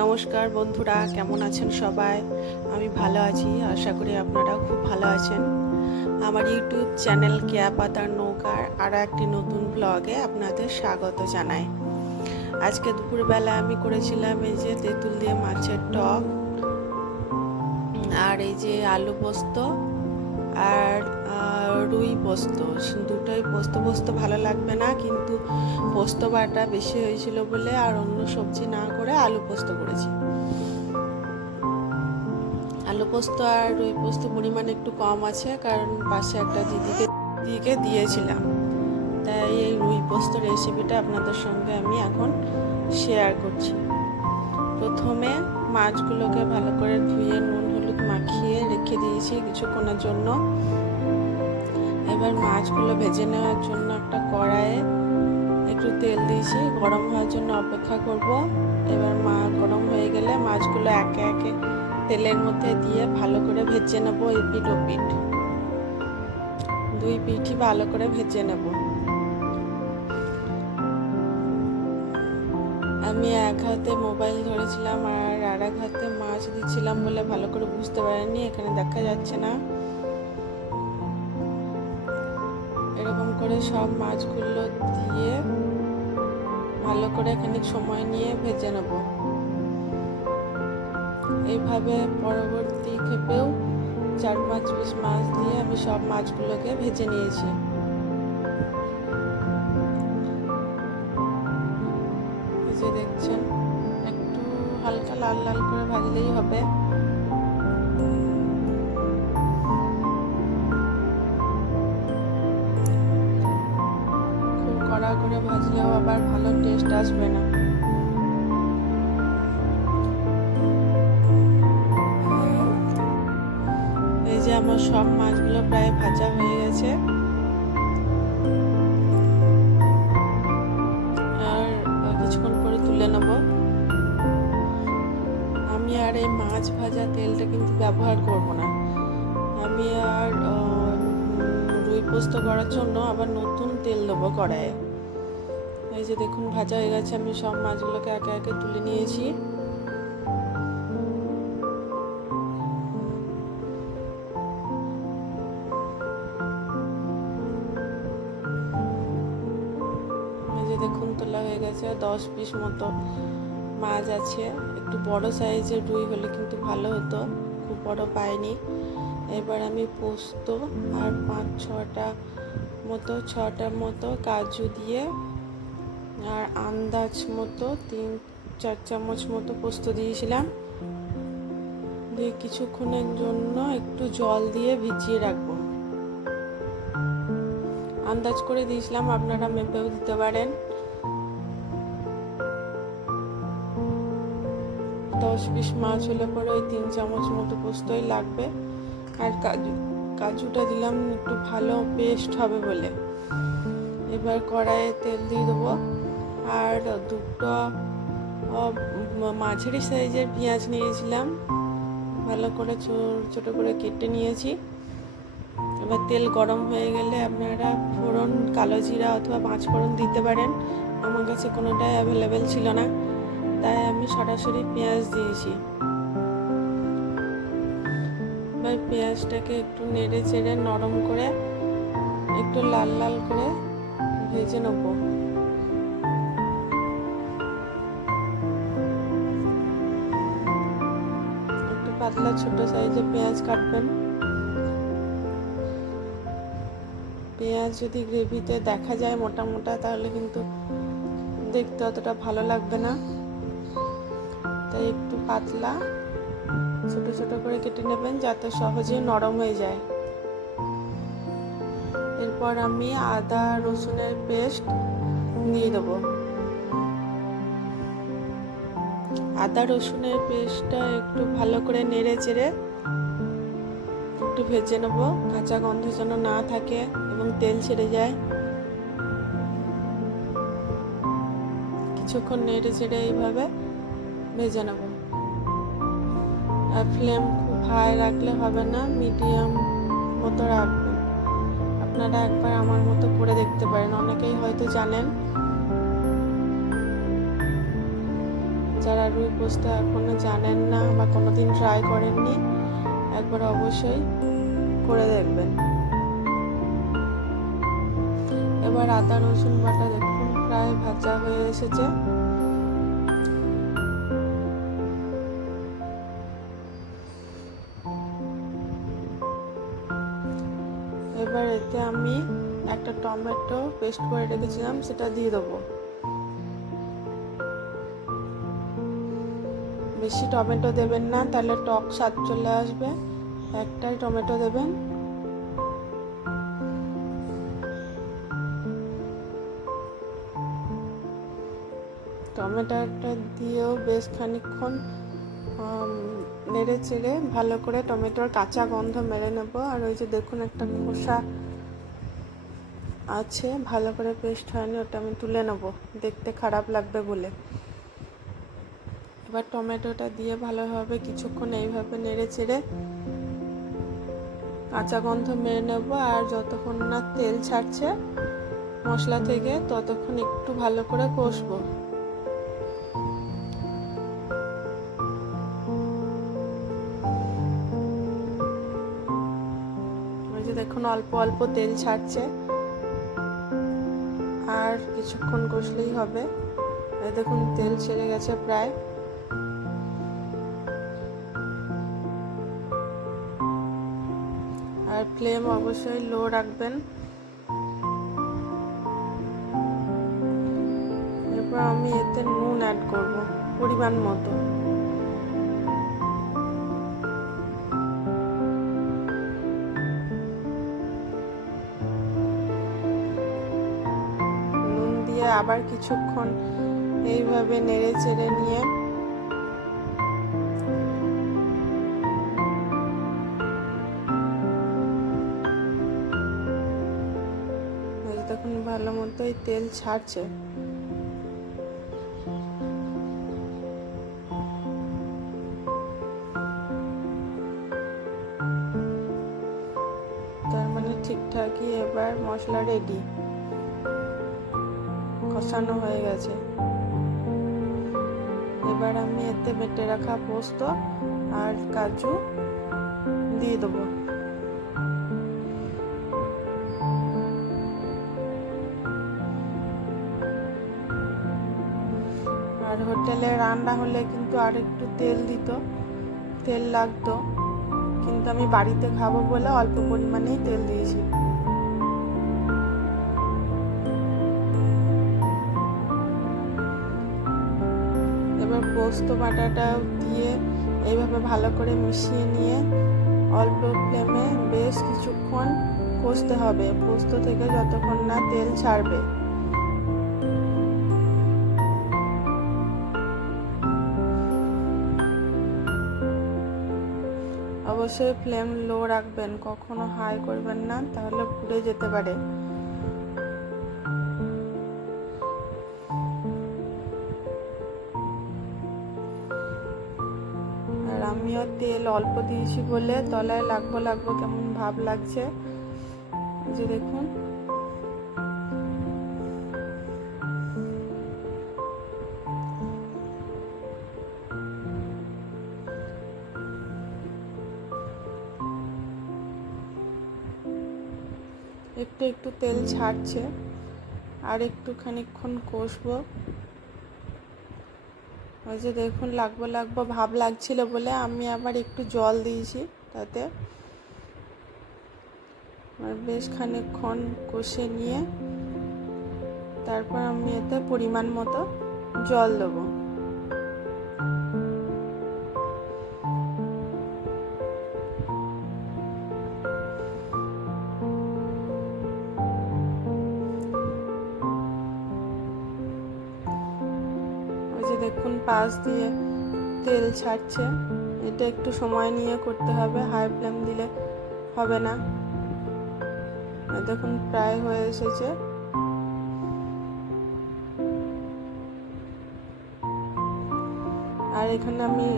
নমস্কার বন্ধুরা, কেমন আছেন সবাই? আমি ভালো আছি, আশা করি আপনারাও খুব ভালো আছেন। আমার ইউটিউব চ্যানেল কেয়া পাতার নৌকার আরও একটি নতুন ব্লগে আপনাদের স্বাগত জানাই। আজকে দুপুরবেলা আমি করেছিলাম এই যে তেঁতুল দিয়ে মাছের টক, আর এই যে আলু পোস্ত আর রুই পোস্ত। দুটোই পোস্ত পোস্ত ভালো লাগবে না, কিন্তু পোস্ত বাটা বেশি হয়েছিল বলে আর অন্য সবজি না করে আলু পোস্ত করেছি। আলু পোস্ত আর রুই পোস্ত পরিমাণ একটু কম আছে, কারণ পাশে একটা দিদিকে দিয়েছিলাম, তাই এই রুই পোস্ত রেসিপিটা আপনাদের সঙ্গে আমি এখন শেয়ার করছি। প্রথমে মাছগুলোকে ভালো করে ধুয়ে নুন হলুদ মাখিয়ে রেখে দিয়েছি কিছুক্ষণের জন্য। এবার মাছগুলো ভেজে নেওয়ার জন্য একটা কড়াইয়ে একটু তেল দিয়েছি, গরম হওয়ার জন্য অপেক্ষা করব। এবার গরম হয়ে গেলে মাছগুলো একে একে তেলের মধ্যে দিয়ে ভালো করে ভেজে নেব। এপিঠ ওপিঠ দুই পিঠই ভালো করে ভেজে নেব। আমি এক হাতে মোবাইল ধরেছিলাম আর এক হাতে মাছ দিচ্ছিলাম বলে ভালো করে বুঝতে পারিনি, এখানে দেখা যাচ্ছে না। এরকম করে সব মাছগুলো দিয়ে ভালো করে খানিক সময় নিয়ে ভেজে নেব। এইভাবে পরবর্তী ক্ষেপেও 4-5 পিস মাছ দিয়ে আমি সব মাছগুলোকে ভেজে নিয়েছি। এই যে দেখছেন, একটু হালকা লাল লাল করে ভাজলেই হবে। খুব কড়া করে ভাজলেও আবার ভালো টেস্ট আসবে না। এই যে আমার সব মাছগুলো প্রায় ভাজা হয়ে গেছে, আর কিছুক্ষণ পরে তুলে নেব। আমি আর এই মাছ ভাজা তেলটা কিন্তু ব্যবহার করব না। আমি আর রুই পোস্ত করার জন্য আবার নতুন তেল দেবো কড়াইয়ে। এই যে দেখুন, ভাজা হয়ে গেছে, আমি সব মাছগুলোকে একে একে তুলে নিয়েছি। এই যে দেখুন, তোলা হয়ে গেছে। 10 পিস মতো মাছ আছে। একটু বড় সাইজের রুই হলে কিন্তু ভালো হতো, খুব বড় পাইনি। এবার আমি পোস্ত আর 6টার মতো কাজু দিয়ে, আর আন্দাজ মতো 3-4 চামচ মতো পোস্ত দিয়েছিলাম, দিয়ে কিছুক্ষণের জন্য একটু জল দিয়ে ভিজিয়ে রাখবো। আন্দাজ করে দিয়েছিলাম, আপনারা মেপেও দিতে পারেন। 10 পিস মাছ হলে পরে ওই 3 চামচ মতো পোস্তই লাগবে। আর কাজুটা দিলাম একটু ভালো পেস্ট হবে বলে। এবার কড়াইয়ে তেল দিয়ে দেবো, আর দুটো মাঝারি সাইজের পেঁয়াজ নিয়েছিলাম, ভালো করে ছোট করে কেটে নিয়েছি। এবার তেল গরম হয়ে গেলে আপনারা ফোড়ন, কালো জিরা অথবা 5 ফোড়ন দিতে পারেন। আমার কাছে কোনোটাই অ্যাভেলেবেল ছিল না, তাই আমি সরাসরি পেঁয়াজ দিয়েছি। এবার পেঁয়াজটাকে একটু নেড়ে চেড়ে নরম করে একটু লাল লাল করে ভেজে নেব। একটু পাতলা ছোট সাইজে পেঁয়াজ কাটবেন। পেঁয়াজ যদি গ্রেভিতে দেখা যায় মোটা মোটা, তাহলে কিন্তু দেখতে অতটা ভালো লাগবে না, তাই একটু পাতলা ছোট ছোট করে কেটে নেবেন, যাতে সহজে নরম হয়ে যায়। এরপর আমি আদা রসুনের পেস্ট দিয়ে দেবো। আদা রসুনের পেস্টটা একটু ভালো করে নেড়ে চেড়ে একটু ভেজে নেবো, কাঁচা গন্ধ যেন না থাকে এবং তেল ছেড়ে যায়। কিছুক্ষণ নেড়ে চেড়ে এইভাবে ভেজে নেব। আর ফ্লেম খুব হাই রাখলে হবে না, মিডিয়াম মতো রাখবেন। আপনারা একবার আমার মতো করে দেখতে পারেন, অনেকেই হয়তো জানেন। যারা রুই পোস্ত এখনো জানেন না বা কোনোদিন ট্রাই করেননি, একবার অবশ্যই করে দেখবেন। এবার আদা রসুন বাটা দেখুন প্রায় ভাজা হয়ে এসেছে। এবার এতে আমি একটা টমেটো পেস্ট করে রেখেছিলাম, সেটা দিয়ে দেবো। বেশি টমেটো দেবেন না, তাহলে টক স্বাদ চলে আসবে। একটাই টমেটো দেবেন। টমেটোটা দিয়েও বেশ খানিকক্ষণ নেড়ে চেড়ে ভালো করে টমেটোর কাঁচা গন্ধ মেরে নেব। আর ওই যে দেখুন একটা খোসা আছে, ভালো করে পেস্ট হয়নি, ওটা আমি তুলে নেব, দেখতে খারাপ লাগবে বলে। এবার টমেটোটা দিয়ে ভালোভাবে কিছুক্ষণ এইভাবে নেড়ে চেড়ে কাঁচা গন্ধ মেরে নেব। আর যতক্ষণ না তেল ছাড়ছে মশলা থেকে ততক্ষণ একটু ভালো করে কষবো। ওই যে দেখুন অল্প অল্প তেল ছাড়ছে, আর কিছুক্ষণ কষলেই হবে। এই দেখুন তেল ছেড়ে গেছে প্রায়। আর ফ্লেম অবশ্যই লো রাখবেন। এরপর আমি এতে নুন অ্যাড করব পরিমাণ মতো। নুন দিয়ে আবার কিছুক্ষণ এইভাবে নেড়ে চেড়ে নিয়ে দেখুন ভালো মতোই তেল ছাড়ছে। তার মানে ঠিকঠাকই এবার মশলা রেডি, কষানো হয়ে গেছে। এবার আমি এতে বেটে রাখা পোস্ত আর কাজু দিয়ে দেবো। আর হোটেলে রান্না হলে কিন্তু আর একটু তেল লাগতো, কিন্তু আমি বাড়িতে খাবো বলে অল্প পরিমাণেই তেল দিয়েছি। এবার পোস্ত বাটাটা দিয়ে এইভাবে ভালো করে মিশিয়ে নিয়ে অল্প ফ্লেমে বেশ কিছুক্ষণ কষতে হবে, পোস্ত থেকে যতক্ষণ না তেল ছাড়বে। অবশ্যই ফ্লেম লো রাখবেন, কখনো হাই করবেন না, তাহলে পুড়ে যেতে পারে। আর আমিও তেল অল্প দিয়েছি বলে তলায় লাগবো কেমন ভাব লাগছে, যে দেখুন। একটু একটু তেল ছাড়ছে, আর একটু খানিকক্ষণ কষবো। ওই যে দেখুন লাগবো ভাব লাগছিল বলে আমি আবার একটু জল দিয়েছি তাতে। আর বেশ খানিকক্ষণ কষে নিয়ে তারপর আমি এতে পরিমাণ মতো জল দেবো। দেখুন পাশ দিয়ে তেল ছাড়ছে, এটা একটু সময় নিয়ে করতে হবে, হাই ফ্লেম দিলে হবে না। দেখুন প্রায় হয়ে এসেছে। আর এখানে আমি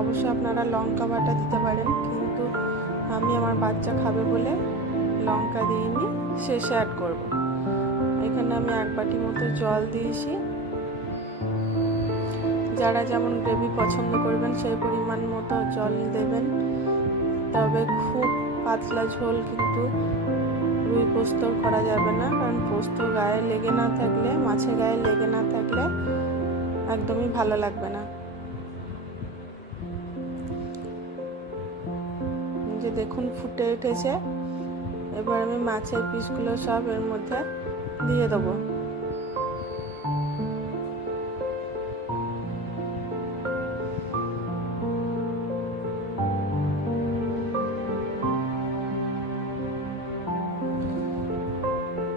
অবশ্যই আপনারা লঙ্কা বাটা দিতে পারেন, কিন্তু আমি আমার বাচ্চা খাবে বলে লঙ্কা দিইনি, শেষে অ্যাড করব। এখানে আমি 1 বাটি মতো জল দিয়েছি, যারা যেমন গ্রেভি পছন্দ করবেন সেই পরিমাণ মতো জল দেবেন। তবে খুব পাতলা ঝোল কিন্তু রুই পোস্ত করা যাবে না, কারণ পোস্ত গায়ে লেগে না থাকলে, মাছে গায়ে লেগে না থাকলে একদমই ভালো লাগবে না। যে দেখুন ফুটে উঠেছে, এবার আমি মাছের পিসগুলো সব এর মধ্যে দিয়ে দেবো।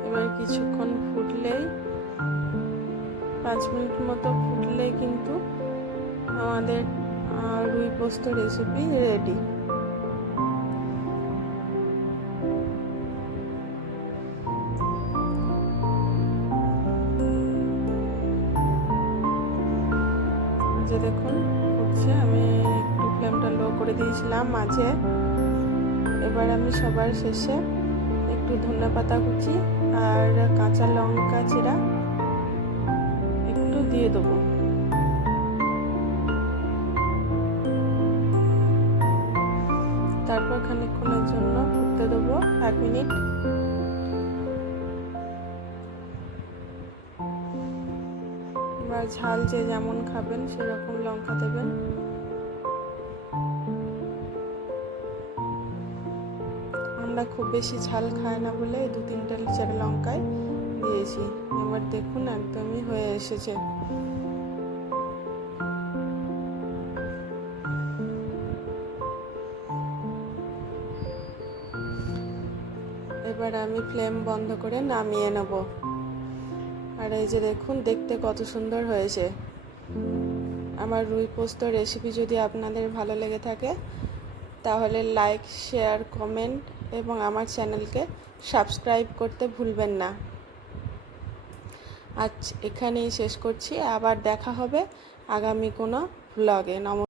এবার কিছুক্ষণ ফুটলেই, 5 মিনিট মতো ফুটলেই কিন্তু আমাদের রুই পোস্ত রেসিপি রেডি। যে দেখুন ফুটছে, আমি একটু ফ্লেমটা লো করে দিয়েছিলাম মাঝে। এবার আমি সবার শেষে একটু ধনেপাতা কুচি আর কাঁচা লঙ্কা চিরা একটু দিয়ে দেবো। তারপর খানিকক্ষণের জন্য ফুটতে দেবো, 1 মিনিট। বা ঝাল যে যেমন খাবেন সেরকম লঙ্কা দেবেন। আমরা খুব বেশি ঝাল খাই না বলে 2-3 লঙ্কায় দিয়েছি। এবার দেখুন একদমই হয়ে এসেছে। এবার আমি ফ্লেম বন্ধ করে নামিয়ে নেব। আর এই যে দেখুন দেখতে কত সুন্দর হয়েছে। আমার রুই পোস্ত রেসিপি যদি আপনাদের ভালো লেগে থাকে তাহলে লাইক, শেয়ার, কমেন্ট এবং আমার চ্যানেলকে সাবস্ক্রাইব করতে ভুলবেন না। আজ এখানেই শেষ করছি, আবার দেখা হবে আগামী কোনো ব্লগে।